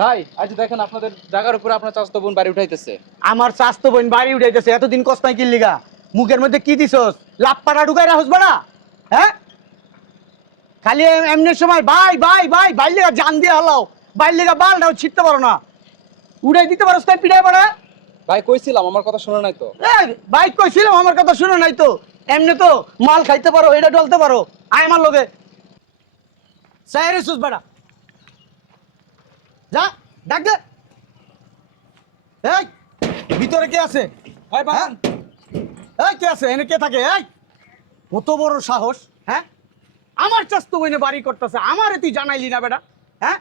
ভাই আজ দেখেন আপনাদের জায়গার উপরে আপনার চাচাতো বোন বাড়ি উঠাইতেছে। আমার চাস্তো বোন বাড়ি উঠাইতেছে, এতদিন কষ্ট কি লিগা? মুখের মধ্যে কি দিছস? লাপ্পাটা ঢুকাই রাখস বড়া? হ্যাঁ, খালি এমনি সময় ভাই ভাই ভাই ভাই লেগা জান দিয়ে হালাও, ভাই লেগা বালটাও ছিটতে পারো না, উড়াই দিতে পারো তাই পিড়াই পড়া। ভাই কইছিলাম আমার কথা শোনা নাই তো। ভাই কইছিলাম আমার কথা শুনো নাই তো, এমনি তো মাল খাইতে পারো, এটা ডলতে পারো, আয় আমার লগে সাইরে সুস বেড়া যা ডাক দে। এই ভিতরে কে আছে? ভাই হ্যাঁ? বাগান এই কে আছে এনে? কে থাকে? এই কত বড় সাহস! হ্যাঁ, আমার চাস্তো বইনে বাড়ি করতেছে, আমারে তুই জানাইলি না বেটা? হ্যাঁ,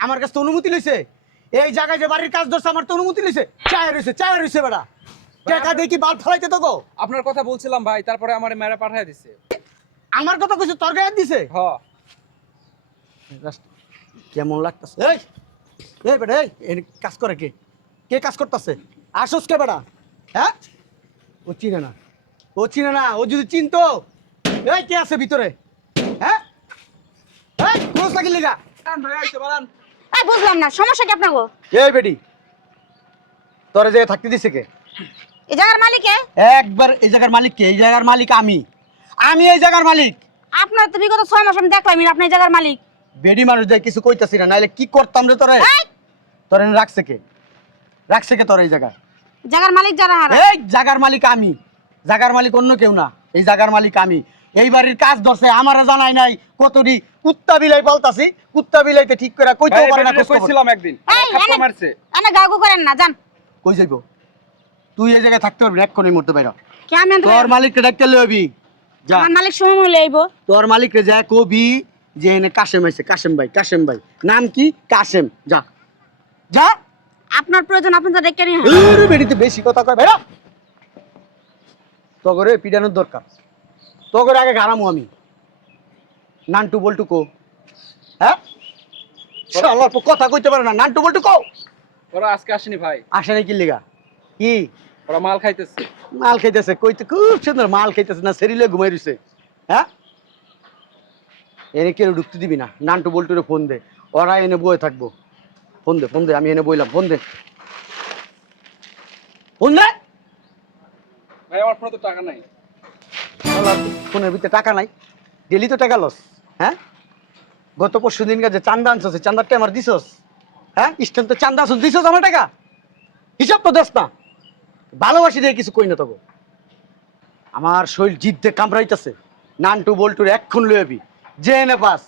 আমার কাছে তো অনুমতি লইছে, এই জায়গায় যে বাড়ির কাজ ধরছে আমার তো অনুমতি লইছে। চায় রইছে বেটা, টাকা দিয়ে কি বাল ফেলাইতে তো গো? আপনার কথা বলছিলাম ভাই, তারপরে আমার মেয়েরা পাঠায় দিছে। আমার কথা কইছে তোর গায়ে দিছে? হ কেমন লাগতেছে? এই এই বেটা, এই কাজ করে কে? কে কাজ করতেছে? আসস কে বেটা? হ্যাঁ, ও চিনে না, ও চিনে না। ও যদি চিনতো, এই কে আছে ভিতরে? হ্যাঁ, এই ক্লোজ লাগিল লিগা। ভাই আইছে বাগান। এই বুঝলাম না সমস্যা কি আপনার গো? এই বেটি, তোরে যে থাকতে দিছে কে? এই জায়গার মালিকে? একবার এই জায়গার মালিক কে? এই জায়গার মালিক আমি, আমি এই জায়গার মালিক। আপনার তো বিগত 6 মাস আমি দেখলাম আপনি এই জায়গার মালিক। বেডি মানুষ দেয় কিছু কইতাছি না, নাইলে কি করতাম রে তোরে? এই তোরে রাখছে কে? রাখছে কে তোর এই জায়গা? জায়গার মালিক যারা হারা। এই জায়গার মালিক আমি, জায়গার মালিক অন্য কেউ না, এই জায়গার মালিক আমি। এই বাড়ির কাজ ধরছে, আমারে জানাই নাই কতটি কুত্তা বিলাই পালতাছি, কুত্তা বিলাইতে ঠিক করে কইতেও ভাই পারে না। বেটারে কইছিলাম একদিন এই থাপ্পড় মারছে। এনে গাগু করেন না জান। কই যাইবো? তুই এই জায়গায় থাকতে পারবি এক্ষুনি মরতে বাইরা। কি আমি আনতে তোর মালিককে ডাকতে লইবি যা। আমার মালিক সময় মূল্য আইবো। তোর মালিকরে যা কবি যে এনে কাশেম আইছে, কাশেম ভাই, কাশেম ভাই। নাম কি? কাশেম। যা যা। আপনার প্রয়োজন আপনি তো ডেকে নিয়ে আরে বেরিতে বেশি কথা কয় ভাইরা। তগরে পিডানোর দরকার, তগরে আগে গারামু আমি। নানটু বল্টু কো। হ্যাঁ, শালা তো কথা কইতে পারে না। নানটু বল্টু কো। ওরা আজকে আসেনি ভাই, আসে নাকি লিগা? কি ওরা মাল খাইতেছে। মাল খাইতেছে? কইতে খুব সুন্দর মাল খাইতেছে না, সেরিলে ঘুমাই রইছে। হ্যাঁ, এনে কেউ ঢুকতে দিবি না। নানটু বল্টুরে ফোন দে, ওরা এনে বয়ে থাকবো। ফোন দে, ফোন দে, আমি এনে বইলাম। ফোন দে, ফোন দে। ভাই আমার ফোনে তো টাকা নাই। শালার ফোনের ভিতরে টাকা নাই, ডেলি তো টাকা লস। হ্যাঁ, গত পরশু দিন যে চান্দা আনছস, চান্দারটা আমার দিছস? হ্যাঁ, স্ট্যান্ড তো চান্দা আনছস, দিছস আমার টাকা? হিসাব তো দেস না। ভালোবাসি দিয়ে কিছু কই না তবে। আমার শরীর জিদ্দে কামড়াইতেছে। নানটু বল্টুর এক্ষুন লইবি, যে এনে পাস,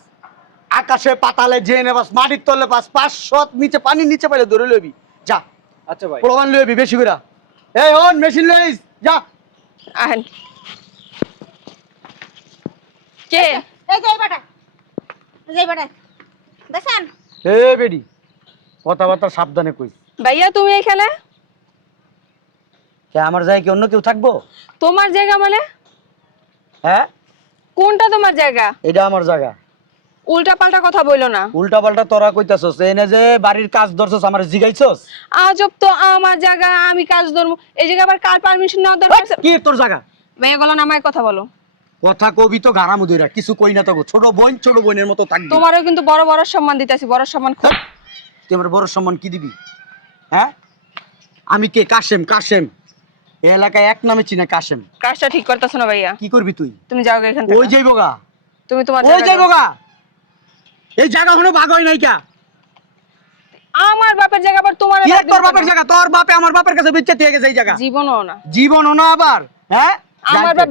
আকাশে পাতালে যে এনে পাস, মাটির তলে পাস, 500 নিচে পানির নিচে পাইলে ধরে লইবি। যা আচ্ছা ভাই। প্রমাণ লইবি বেশি করে। এই ওন মেশিন লইস যা। আহেন কে? এই যে এই বাটা, এই যে এই বাটা দেখেন। এ বেডি, কথাবার্তা সাবধানে কইস। ভাইয়া তুমি এখানে? কে আমার জায়গায় কি অন্য কেউ থাকবো? তোমার জায়গা মানে? হ্যাঁ, কোনটা তোমার জায়গা? এটা আমার জায়গা। উল্টা পাল্টা কথা বইলো না। উল্টা পাল্টা তোরা কইতাছস, এনে যে বাড়ির কাজ ধরছস আমার জিগাইছস? আজব তো, আমার জায়গা আমি কাজ ধরবো, এই জায়গা আবার কার পারমিশন নেওয়া দরকার? কি তোর জায়গা? ভাইয়া গলা নামায় কথা বলো। কথা কবি তো গারামু দইরা, কিছু কই না তো। ছোট বোন ছোট বোনের মতো থাকবি। তোমারও কিন্তু বড় বড় সম্মান দিতেছি, বড় সম্মান খুব। তুই আমার বড় সম্মান কি দিবি? হ্যাঁ, আমি কে? কাশেম। কাশেম এই এলাকায় এক নামে চিনে, কাশেম। কাজটা ঠিক করতেছ না ভাইয়া। কি করবি তুই? তুমি যাও এখান ওই থেকে। যাইবো গা, তুমি তোমার ওই জায়গায় যাইবো যাও। গা। এই জায়গা কোনো ভাগ হয় নাই কা? আমার বাপের জায়গা আবার তোমার কি তোর বাপের জায়গা? তোর বাপে আমার বাপের কাছে বিচ্ছেদ দিয়ে গেছে এই জায়গা। জীবনও না। জীবনও না আবার। হ্যাঁ, আমার বাপ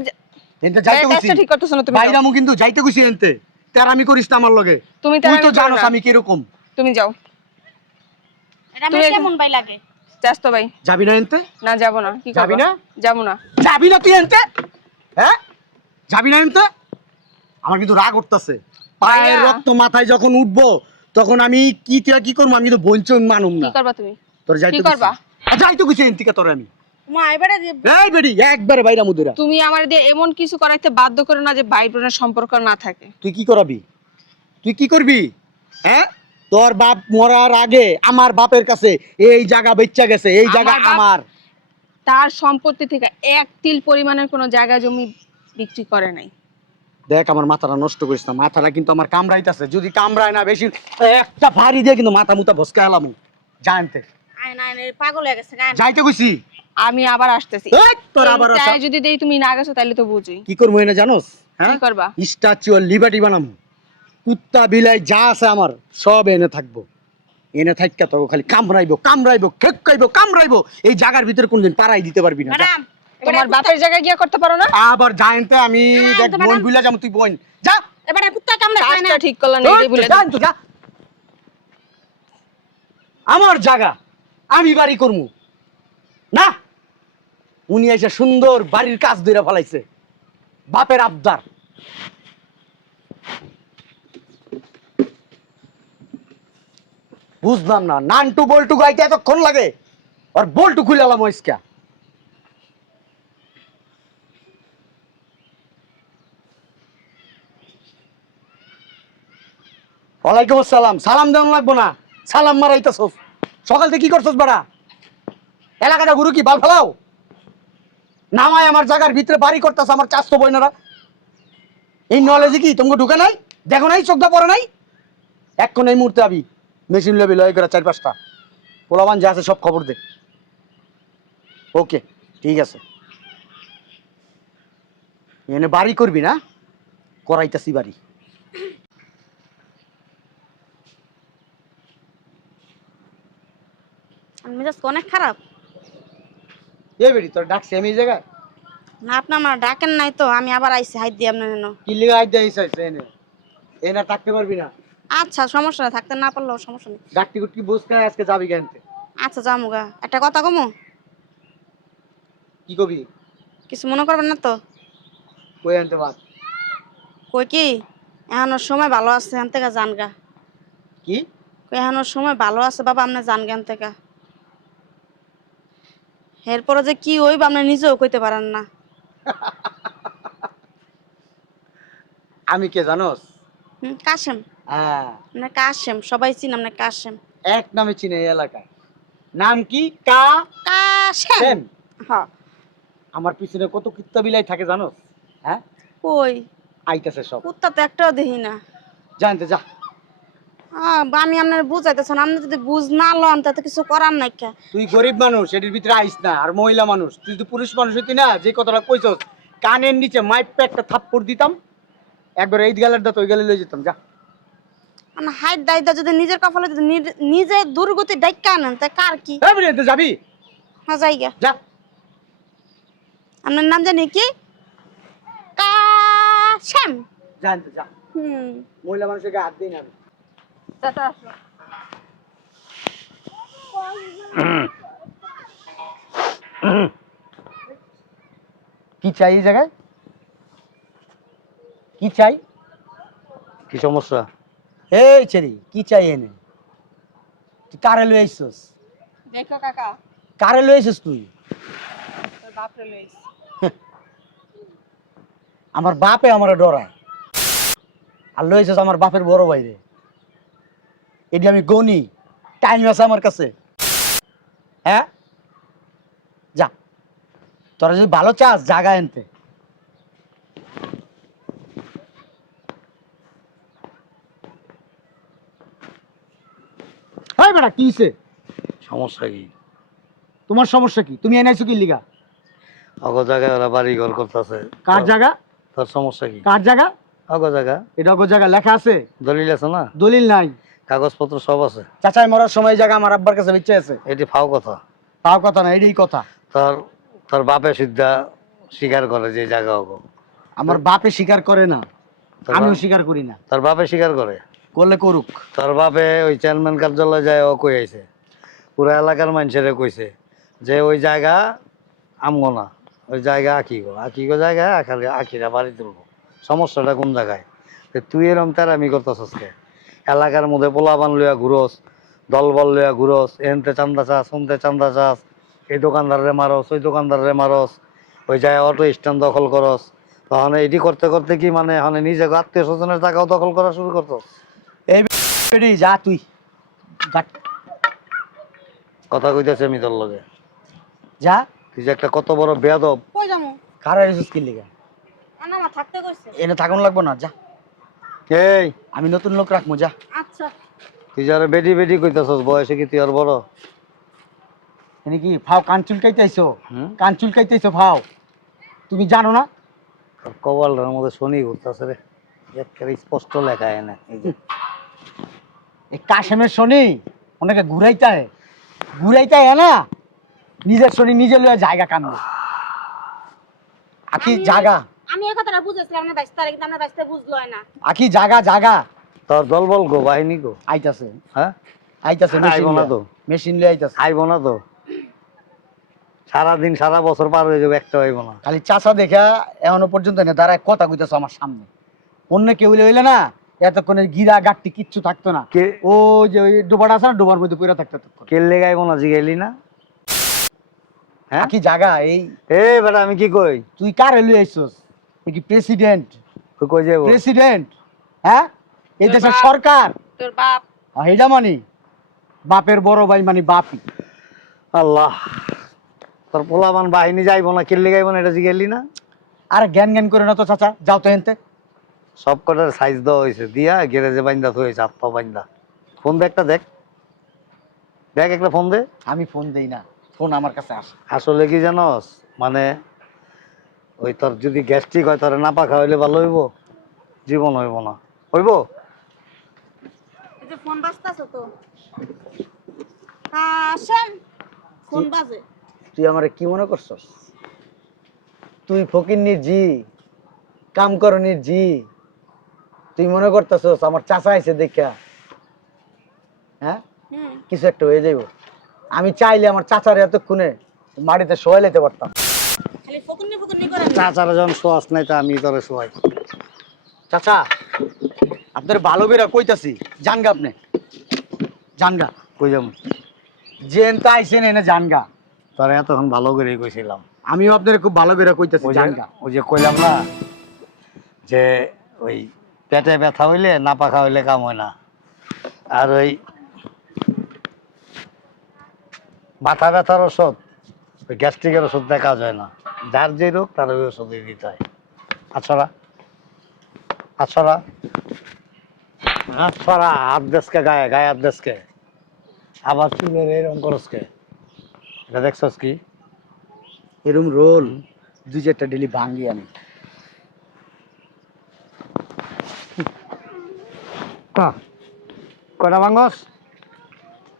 এনতে যাইতে ভাইয়া, কইছি। কাজটা ঠিক করতেছ না তুমি। যাও। বাইরামু কিন্তু যাইতে কইছি এনতে। তেরামি করিস না আমার লগে। তুমি তুই তো তেরামি করো জানোস না। আমি কিরকম। তুমি যাও। এটা আমার তুমি- কেমন ভাই লাগে? যাস তো ভাই। যাবি না এনতে? না যাবো না। কি যাবি করবা? না? যাবো না। যাবি না তুই এনতে? হ্যাঁ, যাবি না এনতে? আমার কিন্তু রাগ উঠতেছে। পায়ের ভাইয়া। রক্ত মাথায় যখন উঠবো তখন আমি কি করবো? আমি তো বঞ্চন মানুম কি না। করবা তুমি? তোর যাইতে কি করবা? যাইতে কইছি এনতিকা তোর আমি। মা এবারে এই বেডি একবারে বাইরা মুদুরা। তুমি আমার দিয়ে এমন কিছু করাইতে বাধ্য করো না যে ভাই বোনের সম্পর্ক না থাকে। তুই কি করাবি? তুই কি করবি? হ্যাঁ, তোর বাপ মরার আগে আমার বাপের কাছে এই জায়গা বেচা গেছে, এই জায়গা আমার বাপ- আমার। তার সম্পত্তি থেকে এক তিল পরিমাণের কোনো জায়গা জমি বিক্রি করে নাই। দেখ আমার মাথাটা নষ্ট করিস না, মাথাটা কিন্তু আমার কামড়াইতেছে, যদি কামড়ায় না বেশি একটা ভারী দিয়ে কিন্তু মাথা মুতা ভস্কা এলাম জানতে। আইন আইন পাগল হয়ে গেছে গান। যাইতে কইছি আমি আবার আসতেছি। এই, তোর আবার আসা। এইটাই যদি দেই তুমি না গেছো তাহলে তো বুঝি কি করবো এনে জানোস? হ্যাঁ কি করবা? স্ট্যাচু অফ লিবার্টি বানাবো, কুত্তা বিলাই যা আছে আমার সব এনে থাকবো, এনে থাকা তো খালি কামড়াইবো কামড়াইবো খেকাইবো কামড়াইবো, এই জায়গার ভিতরে কোনদিন পাড়াই দিতে পারবি না। যা। ম্যাডাম তোমার বাপের জায়গায় গিয়ে করতে পারো না? আবার জানতে আমি দেখ তো বোন ম্যাডাম। বুইলা যাবো, তুই বোন যা। এবারে কুত্তা কামড়ে খায় না। কাজটা ঠিক করলা না এটাই বলে যা, তুই যা। আমার জায়গা আমি বাড়ি করবো না, উনি এসে সুন্দর বাড়ির কাজ ধরে ফেলাইছে, বাপের আবদার। বুঝলাম না, নানটু বল্টু গাইতে এতক্ষণ লাগে, আর বল্টু খুলালাম ওইসকা। ওয়ালাইকুম আসসালাম। সালাম দেওয়ান লাগবো না, সালাম মারাইতেছস। সকাল থেকে কি করছস বাড়া? এলাকাটা গুরু কি বাল ফেলাও? নামায় আমার জায়গার ভিতরে বাড়ি করতেছ আমার চাস্তো বইনারা। এই নলেজে কি তোমাকে ঢুকে নাই? দেখো নাই, চোখটা পড়ে নাই? এক্ষণ এই মুহূর্তে আবি মেশিন লেবি লয় করে 4-5টা পোলাবান যা আছে সব খবর দে। ওকে ঠিক আছে। এনে বাড়ি করবি না? করাইতাছি বাড়ি। মেজাজ অনেক খারাপ। এ বেড়ি তোর ডাকছি আমি এই জায়গায়? না আপনি আমার ডাকেন নাই তো, আমি আবার আইছি হাইত দিয়ে আপনার জন্য। কি লিগা আইতে আইছাইছে এনে? এনে থাকতে পারবি না। আচ্ছা সমস্যা নেই, থাকতে না পারলেও সমস্যা নেই। গাট্টি গুট্টি বুঝ খায় আজকে যাবি কেনতে? আচ্ছা যামুগা। একটা কথা কমু, কি কবি? কিছু মনে করবেন না তো? কই আনতে বাদ? কই কি এখনোর সময় ভালো আছে, এখান থেকে জানগা। কি? কই এখনোর সময় ভালো আছে বাবা, আপনি জানগা এখান থেকে। এরপরে যে কি হইব আপনি নিজেও কইতে পারেন না। আমি কে জানোস? কাশেম। হ্যাঁ, মানে কাশেম, সবাই চিন আপনি কাশেম। এক নামে চিনে এই এলাকায়। নাম কি? কা কাশেম। সেম। হ্যাঁ। আমার পিছনে কত কুত্তা বিলাই থাকে জানোস? হ্যাঁ, কই আইতাছে সব। কুত্তা তো একটাও দেখি না। জানতে যা। আমি আপনার বুঝাইতেছেন, আপনি যদি বুঝ না লন তাতে কিছু করার নাই কে। তুই গরিব মানুষ, এটির ভিতরে আইস না। আর মহিলা মানুষ, তুই তো পুরুষ মানুষ হইতি না, যে কথাটা কইছস কানের নিচে মাইপে একটা থাপ্পড় দিতাম, একবার এই গালের দাঁত ওই গালে লই যেতাম। যা। মানে হাইট দাইদা যদি নিজের কপালে যদি নিজে দুর্গতি ডাইকা আনেন তা কার কি? এই বেড়ি আনতে যাবি? হ্যাঁ যাইগা। যা। আপনার নাম জানি কি? কাশেম। জানতে যা। মহিলা মানুষের গায়ে হাত দিই না আমি। চাচা আসো। কি চাই এই জায়গায়? কি চাই? কি সমস্যা? এই ছেড়ি কি চাই এনে? তুই কারে লই আইছস? দেখো কাকা, কারে লই আইছস তুই? তোর বাপরে লইছ। আমার বাপে আমারে ডরায়, আর লই আইছস আমার বাপের বড় ভাই রে। এটি আমি গনি, টাইম আছে আমার কাছে। হ্যাঁ যা, তোরা যদি ভালো চাস জাগা এনতে। হাই বেটা কি হইছে? সমস্যা কি? তোমার সমস্যা কি? তুমি এনে আইছো কি লিগা? অগ জায়গায় ওরা বাড়ি ঘর করতেছে। কার জায়গা? তোর সমস্যা কি? কার জায়গা? অগ জায়গা এটা ওই জায়গা লেখা আছে? দলিল আছে না? দলিল নাই। কাগজপত্র সব আছে। চাচাই মরার সময় এই জায়গা আমার আব্বার কাছে বিচ্ছে আছে। এটি ফাও কথা। তাও কথা না, এটাই কথা। তোর তোর বাপে সিদ্ধা স্বীকার করে যে জায়গা অগ। আমার বাপে স্বীকার করে না, তোর আমিও বাপ- স্বীকার করি না। তোর বাপে স্বীকার করে? করলে করুক। তোর বাপে ওই চেয়ারম্যান কার্যালয়ে যায় ও কই আইছে, পুরো এলাকার মানুষেরা কইছে যে ওই জায়গা আমগো না, ওই জায়গা আঁকিগো, আঁকিগো জায়গায় খালি আঁকিরা বাড়ি তুলবো। সমস্যাটা কোন জায়গায়? যে তুই এরম তেরামি করতেছস কে? এলাকার মধ্যে পোলাবান লইয়া ঘুরোস, দলবল লইয়া ঘুরোস, এনতে চান্দা চাস, শুনতে চান্দা চাস, এই দোকানদারে মারস, ওই দোকানদারে মারস, ওই জায়গায় অটো স্ট্যান্ড দখল করস। তখন এটি করতে করতে কি মানে এখন নিজে আত্মীয় স্বজনের জায়গাও দখল করা শুরু করছস? এই বেটি যা তুই গাট- কথা কইতেছে আমি তোর লগে। যা। তুই যে একটা কত বড় বেয়াদব। কই যামু? কারা এসেছিস কি লিগা? না আমার থাকতে কইছে। এনে থাকুন লাগবো না, যা। এই আমি নতুন লোক রাখবো, যা। আচ্ছা তুই যারা বেডি বেডি কইতাছস, বয়সে কি তুই আর বড়? এনে কি ফাও কান চুলকাইতেছো? হুম? কান চুলকাইতেছো ফাও? তুমি জানো না? তোর কপালটার মধ্যে শনি ঘুরতেছে রে, একেবারে স্পষ্ট লেখা এনে। এই যে এই কাশেমের শনি ওনাকে ঘুরাইতে না, নিজের শনি নিজে লইয়া জায়গা কান্দে। আখি জাগা, আমি এই কথাটা বুঝেছিলাম না 22 তারিখ, কিন্তু আমরা 22 তারিখ বুঝলো না। আখি জাগা তোর দলবল গো বাহিনী গো, আইতাছে, হ্যাঁ আইতাছে, আইবো না তো, মেশিন লইয়া আইতাছে। আইবো না তো, সারাদিন সারা বছর পার হয়ে যাবে, একটা আইবো না। খালি চাচা দেখা এখনো পর্যন্ত না দাঁড়ায় কথা কইতেছে আমার সামনে। অন্য কেউ হইলে না এতক্ষণে গিরা গাট্টি কিচ্ছু থাকতো না। কে ও যে ওই ডোবাটা আছে না, ডোবার মধ্যে পড়ে থাকতো এতক্ষণ। কেলে গাইবো না, জিগাইলি না? হ্যাঁ আখি জাগা, এই এ বেটা আমি কি কই, তুই কারে লই আইছস? তুই কি প্রেসিডেন্ট? তুই কই যাবো? প্রেসিডেন্ট, হ্যাঁ? এই তোর দেশের বাপ। সরকার। তোর বাপ এইটা মানি বাপের বড় ভাই, মানে বাপি। আল্লাহ, তোর পোলাবান বাহিনী যাইবো না, কেলে গাইবো না, এটা জিগাইলি না? আর জ্ঞান জ্ঞান করে না তো চাচা, যাও তো এনতে। সব কটার সাইজ দেওয়া হয়েছে, দিয়া গ্যারেজে বাইন্দা থয়েছে, হাত পা বাইন্দা। ফোন দে একটা, দেখ দেখ একটা ফোন দে। আমি ফোন দেই না, ফোন আমার কাছে আসে। আসলে কি জানস, মানে ওই তোর যদি গ্যাস্ট্রিক হয়, তোর না পাখা হইলে ভালো হইব? জীবন হইব না, হইব? এই যে ফোন বাজতাছে তো। কাশেম ফোন বাজে। তুই আমারে কি মনে করছস? তুই ফকিন্নির জি, কাম করনির জি, তুই মনে করতেছস আমার চাচা আইছে দেখা, হ্যাঁ, হুম কিছু একটা হয়ে যাইব? আমি চাইলে আমার চাচারে এতক্ষণে মাটিতে শোয়া লাইতে পারতাম। খালি ফকুন্নি করে না। চাচারা যখন শোয়াস নাই, তা আমি তোরে শোয়াই। চাচা আপনার ভালো বেরা কইতাছি, জানগা আপনি, জানগা। কই যাম? জেন তো আইছেন এনে জানগা। তোরে এতক্ষণ ভালো করে কইছিলাম। আমিও আপনার খুব ভালো বেরা কইতাছি, ওই যে জানগা। ওই যে কইলাম না, যে ওই পেটে ব্যথা হইলে না পাখা হইলে কাম হয় না, আর ওই মাথা ব্যথার ওষুধ, ওই গ্যাস্ট্রিকের ওষুধ দেখা যায় না। যার যে রোগ তার ওই ওষুধই দিতে হয়। আচ্ছা আচ্ছা আচ্ছা, হাত দেশকে গায়ে গায়ে হাত দেশকে, আবার চুলের এরকম করসকে, এটা দেখছস কি? এরম রোল 2-4টা ডেলি ভাঙ্গি আমি। কয়টা ভাঙ্গস?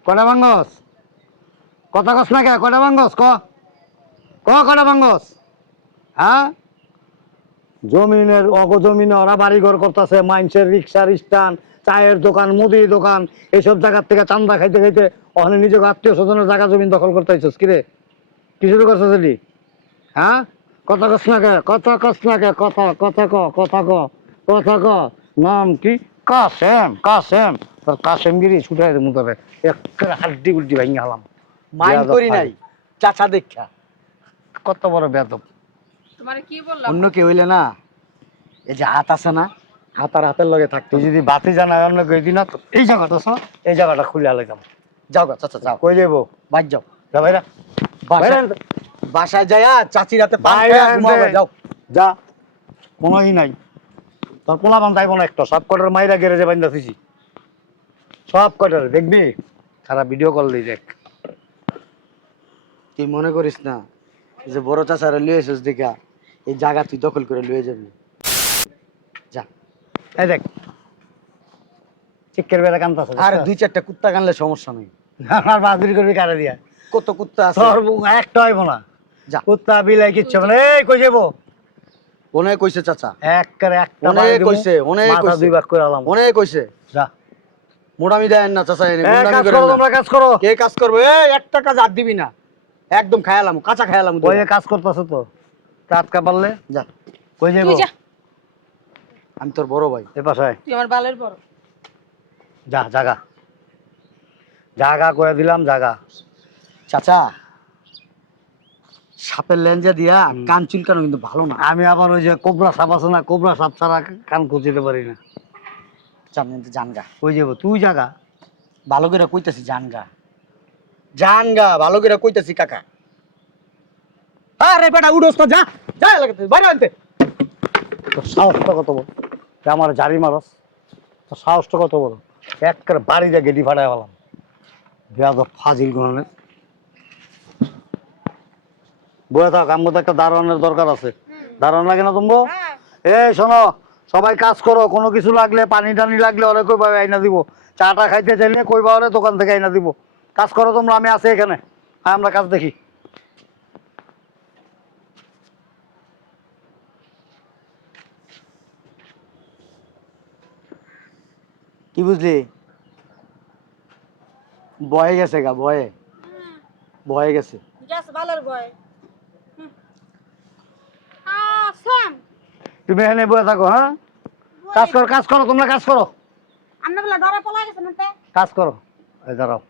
কয়টা ভাঙ্গস? কথা কস না কে? কয়টা ভাঙ্গস? কয়টা ভাঙ্গস? হ্যাঁ, জমিনের জমিনে ওরা বাড়ি ঘর করতেছে, মাইন্সের রিক্সার স্ট্যান্ড, চায়ের দোকান, মুদির দোকান, এইসব জায়গার থেকে চান্দা খাইতে খাইতে ওখানে নিজেকে আত্মীয় স্বজনের জায়গা জমিন দখল করতে হইছস। কিরে, কি শুরু করছিস এটি? হ্যাঁ, কথা কস না কে? কথা কস না কে? কথা ক। নাম কি? কাসেম। তোর কাসেমগিরি ছুটাই দেবো তোরে, একটা হাড্ডি গুড্ডি ভাঙি হালাম। মাইন্ড করি নাই চাচা দেখা। কত বড় বেদব! তোমারে কি বললাম? অন্য কেউ হইলে না, এই যে হাত আছে না, হাত আর হাতের লগে থাকতো। তুই যদি বাতি জানা অন্য কই দিন না, তো এই জায়গাটা শোন, এই জায়গাটা খুলে আলাইতাম। যাও গা চাচা, যাও, কই যাবো? বাদ যাও। যা ভাইরা, বাসায় যাইয়া চাচির হাতে পান বাইরে খাইয়া ঘুমাও গা, আনতে। যাও। যা, কোনোই নাই। তোর পোলাপান যাইব না একটা, সব কটার মাইরা গ্যারেজে বাইন্দা থুইছি, সব কটার। দেখবি সারা ভিডিও কল দিই, দেখ। তুই মনে করিস না যে বড় চাচারা লুয়ে এসেছিস দেখা এই জায়গা তুই দখল করে লুয়ে যাবি। যা। এই দেখ, চিকের বেলা কামতাছে। আর 2-4টা কুত্তা কানলে সমস্যা নেই। আমার বাজুরি করবি কারে দিয়া? কত কুত্তা আছে। তোর একটা হইব না। যা। কুত্তা বিলাই কিচ্ছু মানে, এই কই যাবো? অনেক কইছে চাচা, একটা অনেক কইছে, অনেক মাথা কইছে, 2 ভাগ করে আলাম। অনেক কইছে। যা, মোড়ামি দেন না চাচা, এনে মোড়ামি কাজ করেন করো না। তোমরা, কাজ করো। কে কাজ করবে? একটা কাজ আর দিবি না, একদম খায়ালাম, কাঁচা খায়ালাম। ওই যে কাজ করতেছে তো, টাটকা পারলে যা, কই যাবো? তুই যা, আমি তোর বড় ভাই। এ পাশায় তুই আমার বালের বড়। যা, জাগা করে দিলাম, জাগা। চাচা সাপের লেঞ্জা দিয়া কান চুলকানো কিন্তু ভালো না। আমি আবার ওই যে কোবরা সাপ আছে না, কোবরা সাপ ছাড়া কান খুঁজিতে পারি না। জানগা, কই যাবো? তুই জাগা। ভালো করে কইতাছি, জানগা ভালো করে কইতাছি কাকা। আরে বেটা উড়োস না, যা যা, এলাকাতে বাইরে আনতে। তোর সাহসটা কত বড়, তুই আমার জারি মারস, তোর সাহসটা কত বড়, একবারে বাড়িতে গেটি ফাটায় গেলাম, বেয়াদব ফাজিল গুণনের। বয়ে থাক, আমার তো একটা দারোয়ানের দরকার আছে। দারোয়ান লাগে না তুমি? এই শোনো, সবাই কাজ করো, কোনো কিছু লাগলে পানি টানি লাগলে ওরে কই পাবে আইনা দিব, চাটা খাইতে চাইলে কই পাবে দোকান থেকে আইনা দিব। কাজ করো তোমরা, আমি আছি এখানে, হ্যাঁ আমরা কাজ দেখি। কি বুঝলি? বয়ে গেছে গা, বয়ে বয়ে গেছে। গ্যাস বালার ভয় স্যাম তুমি এখানে বয়ে থাকো, হ্যাঁ কাজ করো, কাজ করো, তোমরা কাজ করো, আমরা বলে ডরে পলা গেছে না তে কাজ করো। এই দাঁড়াও,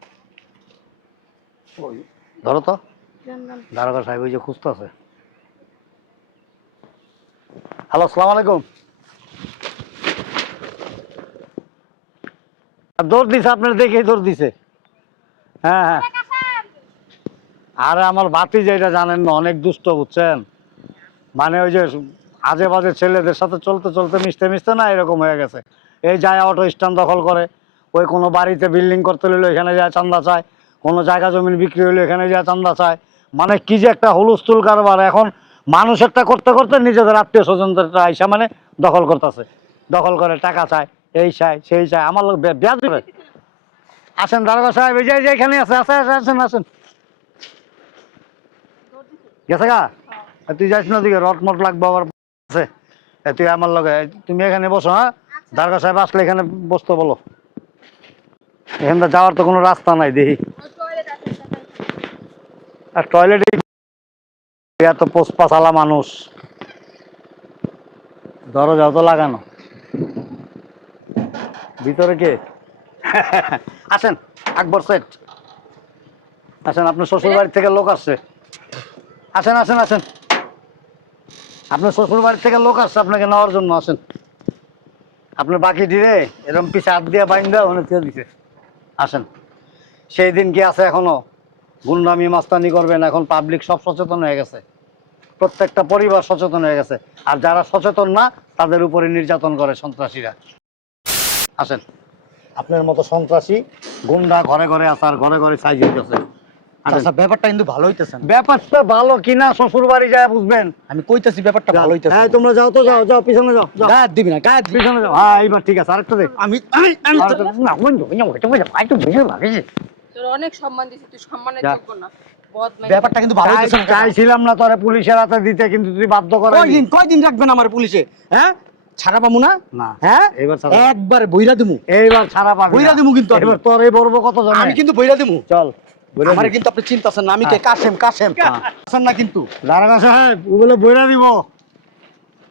ধরো তো, দারোগা সাহেব ওই যে খুঁজতেছে। হ্যালো, আসসালামু আলাইকুম। দৌড় দিছে, আপনার দেখেই দৌড় দিছে। হ্যাঁ হ্যাঁ, আরে আমার বাতি যেটা জানেন না, অনেক দুষ্ট বুঝছেন, মানে ওই যে আজে বাজে ছেলেদের সাথে চলতে চলতে মিশতে মিশতে না এরকম হয়ে গেছে। এই যায় অটো স্ট্যান্ড দখল করে, ওই কোনো বাড়িতে বিল্ডিং করতে হলে এখানে যায় চান্দা চায়, কোনো জায়গা জমি বিক্রি হলে এখানে যায় চান্দা চায়, মানে কি যে একটা হুলস্থুল কারবার। এখন মানুষেরটা করতে করতে নিজেদের আত্মীয় স্বজনদের আইসা মানে দখল করতেছে, দখল করে টাকা চায়, এই চায় সেই চায়, আমার লোক ব্যাজ দেবে। আসেন দারোগা সাহেব, এই যে এখানে আছে, আসেন আসেন। গেছে গা? তুই যাইস না দিকে, রট মট লাগবে আবার আছে। তুই আমার লগে, তুমি এখানে বসো, হ্যাঁ দারোগা সাহেব আসলে এখানে বসতে বলো। এখানটা যাওয়ার তো কোনো রাস্তা নাই দেখি, আর টয়লেটে এত পোস্পা চালা মানুষ, দরজাও তো লাগানো, ভিতরে কে? আসেন আকবর সেট, আসেন, আপনার শ্বশুর বাড়ি থেকে লোক আসছে, আসেন আসেন আসেন, আপনার শ্বশুর বাড়ি থেকে লোক আসছে আপনাকে নেওয়ার জন্য, আসেন। আপনার বাকি দিলে এরকম পিছে হাত দিয়ে বাইন্দা ওখানে দিয়ে দিছে, আসেন। সেই দিন কি আছে এখনো? গুন্ডামি মাস্তানি করবেন, এখন পাবলিক সব সচেতন হয়ে গেছে, প্রত্যেকটা পরিবার সচেতন হয়ে গেছে, আর যারা সচেতন না তাদের উপরে নির্যাতন করে সন্ত্রাসীরা। আসেন, আপনার মতো সন্ত্রাসী গুন্ডা ঘরে ঘরে আছে, আর ঘরে ঘরে সাইজ হইতেছে। আচ্ছা, ব্যাপারটা কিন্তু ভালো হইতেছে না। ব্যাপারটা ভালো কিনা শ্বশুর বাড়ি যায় বুঝবেন। আমি কইতাছি ব্যাপারটা ভালো হইতেছে। হ্যাঁ তোমরা যাও তো, যাও যাও, পিছনে যাও, যাও। গায়ে দিবি না, গায়ে দিবি পিছনে যাও, হ্যাঁ এইবার ঠিক আছে, আরেকটা দেখ। আমি তোর অনেক সম্মান দিছি, তুই সম্মানের যা। যোগ্য না। বদমাইশ। ব্যাপারটা কিন্তু ভালো হইতেছে না। চাইছিলাম না তোরে পুলিশের হাতে দিতে, কিন্তু তুই বাধ্য করে কয়দিন রাখবেন আমার পুলিশে? হ্যাঁ, ছাড়া পাবো না? না, হ্যাঁ, এবার ছাড়া। একবার বইরা দিমু। এইবার ছাড়া পাবি বইরা না। দিমু কিন্তু আমি। এবার তোর এই বলবো কত জানে? আমি কিন্তু বইরা দিমু। চল বইরা আমার দিবি। কিন্তু আপনি চিন্তাছেন না, আমি কে? কাশেম, কাশেম আছেন না কিন্তু। দারোগা সাহেব ওগুলো বইরা দিব।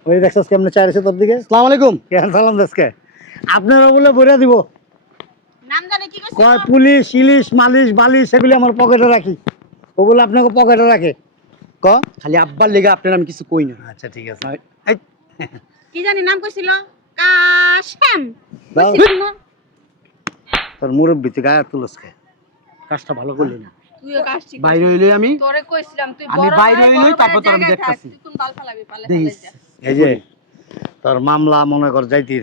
ওই দেখছস কেমনে চাইছে তোর দিকে? আসসালামু আলাইকুম। কেন সালাম দেশকে? আপনার ওগুলো বইরা দিব। নাম জানে কি কইছিস? কয় পুলিশ ইলিশ মালিশ বালিশ সেগুলি আমার পকেটে রাখি, ওগুলো আপনাকে পকেটে রাখে। ক খালি আব্বার লেগে আপনার আমি কিছু কই না। আচ্ছা ঠিক আছে। এই, কি জানি নাম কইছিল? কাশেম দাও। কইছিল না? তোর মুরব্বি তুই গায়ে তুলস কে? কাজটা ভালো করলি না। তুইও কাজ ঠিক বাইরে হইলে আমি তোরে কইছিলাম তুই আমি বড় বাইরে ভাই, হইলেই বড় তারপর ভাইয়ের তোর আমি জায়গায় থাক। দেখতাছি। তুই কোন বাল ফালাবি, পালে দেখিস। যা। এই যে তোর মামলা মনে কর যাইতেই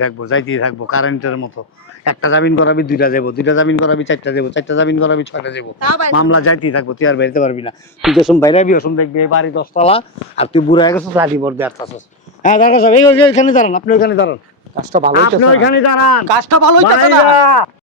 থাকবো কারেন্টের মতো। একটা জামিন করাবি, দুইটা যাবো, দুইটা জামিন করাবি, চারটা যাবো, চারটা জামিন করাবি, ছয়টা যাবো, তাও বাইরে মামলা যাইতেই থাকবো, তুই আর বেরোতে পারবি না। তুই যখন বাইরে আবি ওসম দেখবি এই বাড়ি 10 তলা, আর তুই বুড়া হয়ে গেছিস, লাঠি বর দিয়ে আসতেছিস। হ্যাঁ দাঁড়া সব, এই ওইখানে দাঁড়ান, আপনি ওইখানে দাঁড়ান, কাজটা ভালো আপনি হইতেছে না। ওইখানে দাঁড়ান। কাজটা ভালো হইতেছে না। বাইরা।